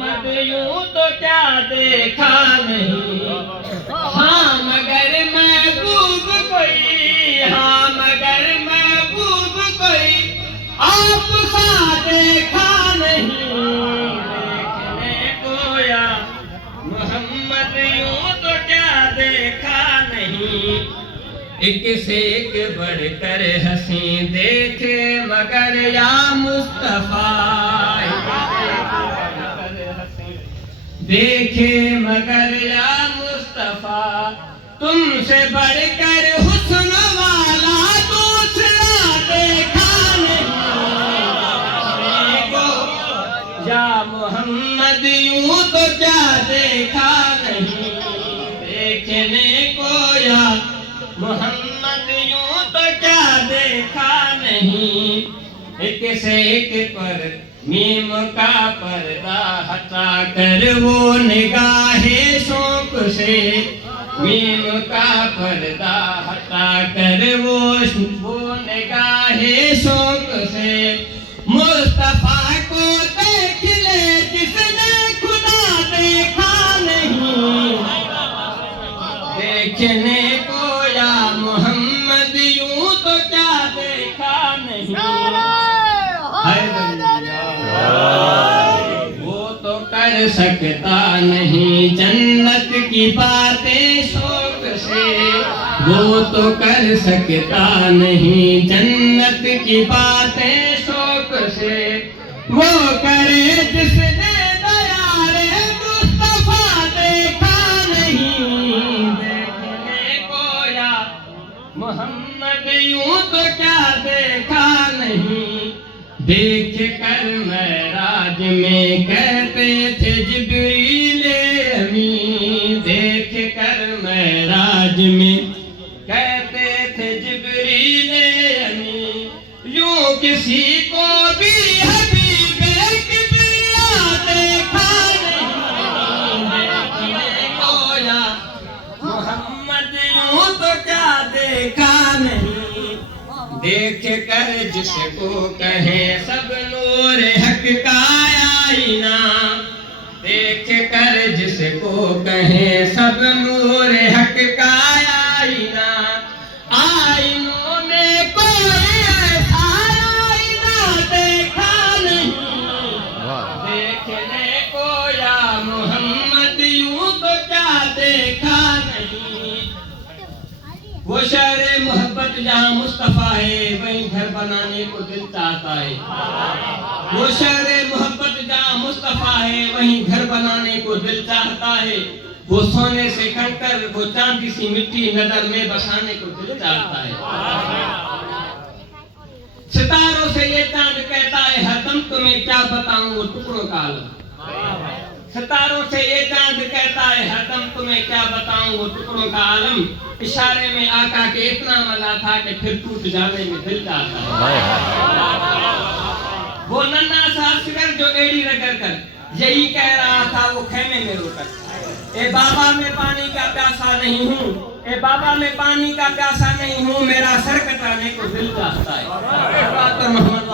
محمد یوں تو کیا دیکھا نہیں، ہاں مگر محبوب کوئی، ہاں مگر محبوب کوئی آپ سا دیکھا نہیں، دیکھنے کو یا محمد یوں تو کیا دیکھا نہیں، ایک سے ایک بڑھ کر حسین دیکھے مگر یا مصطفیٰ، دیکھے مگر یا مصطفیٰ، تم سے بڑھ کر حسن والا دوسرا دیکھا نہیں، یا محمد یوں تو کیا دیکھا نہیں، دیکھنے کو یا محمد یوں تو کیا دیکھا نہیں، ایک سے ایک پر میم کا پردہ ہٹا کر وہ نگاہ شوق سے، میم کا پردہ ہٹا کر وہ نگاہ شوق سے، مصطفیٰ کو دیکھ لے جس نے خدا دیکھا نہیں، دیکھنے کو یا محمد یوں تو کیا دیکھا نہیں، وہ تو کر سکتا نہیں جنت کی باتیں شوق سے، وہ تو کر سکتا نہیں جنت کی باتیں شوق سے، وہ کرے جس نے دیار مصطفیٰ دیکھا نہیں، دیکھنے کو یا محمد یوں تو کیا دیکھا نہیں، دیکھ کر معراج میں کہتے تھے جبریل امین، دیکھ کر معراج میں کہتے تھے جبریل امین، یوں کسی کو بھی حبیب کبریا دیکھا نہیں، دیکھنے کو یا محمد یوں تو کیا دیکھا نہیں، دیکھ کر جس کو کہیں سب نور حق کا آئینہ، دیکھ کر جس کو کہیں سب نور حق کا آئینہ، آئینوں میں کوئی ایسا آئینہ دیکھا نہیں، دیکھنے کو یا محمد یوں تو کیا دیکھا نہیں، وہ شہر محبت جہاں مصطفیٰ ہے وہیں گھر بنانے کو دل چاہتا ہے، وہ شہر محبت جہاں مصطفیٰ ہے وہیں گھر بنانے کو دل چاہتا ہے، وہ سونے سے کھن کر وہ چاندی سی مٹی نظر میں بسانے کو دل چاہتا ہے، ستاروں سے یہ چاند کہتا ہے ہر دم تمہیں کیا بتاؤں وہ ٹکڑوں کا عالم، ستاروں سے یہ چاند کہتا ہے ہر دم تمہیں کیا بتاؤں وہ ٹکڑوں کا عالم، اشارے میں آقا کے اتنا مزہ تھا کہ پھر ٹوٹ جانے میں دل چاہتا ہے، وہ ننھا سا اصغر جو ایڑی رگڑ کر یہی کہہ رہا تھا وہ خیمے میں رو کر، اے بابا میں پانی کا پیاسا نہیں ہوں، اے بابا میں پانی کا پیاسا نہیں ہوں، میرا سر کٹانے کو دل چاہتا ہے، محمد